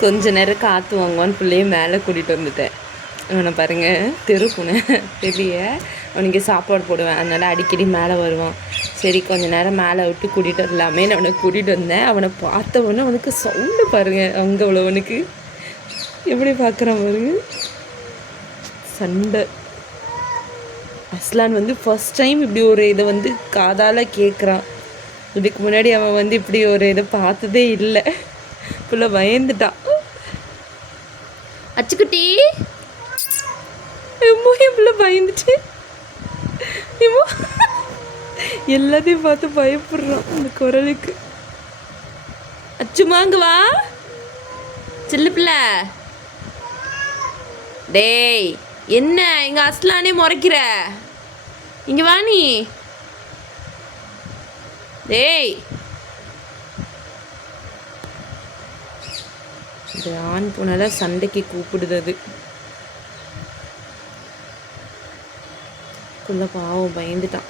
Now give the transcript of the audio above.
கொஞ்ச நேரம் காற்று வாங்குவான்னு பிள்ளைய மேலே கூட்டிகிட்டு வந்துட்டேன். இவனை பாருங்கள், தெரு பூனை வெளியே அவனுக்கு சாப்பாடு போடுவேன், அதனால் அடிக்கடி மேலே வருவான். சரி கொஞ்சம் நேரம் மேலே விட்டு கூட்டிகிட்டு வரலாமே அவனை கூட்டிகிட்டு வந்தேன். அவனை பார்த்த உடனே அவனுக்கு சவுண்டு பாருங்கள், அங்கே உள்ளவனுக்கு எப்படி பார்க்குறான் பாருங்க, சண்டை. அஸ்லான் வந்து ஃபஸ்ட் டைம் இப்படி ஒரு இதை வந்து காதால் கேட்குறான். இதுக்கு முன்னாடி அவன் வந்து இப்படி ஒரு இதை பார்த்ததே இல்லை. ஃபுல்லாக பயந்துட்டான். அச்சுக்குட்டி என் பிள்ளை பயந்துட்டு எல்லாத்தையும் பார்த்து பயப்படுறான் அந்த குரலுக்கு. அச்சுமாங்க வா சில்லு பிள்ளை. டேய் என்ன எங்க அஸ்லானே முறைக்கிற, இங்க வா நீ. டேய் இந்த ஆண் பூனை சண்டைக்கு கூப்பிடுது. அது குள்ள பாவம் பயந்துட்டான்.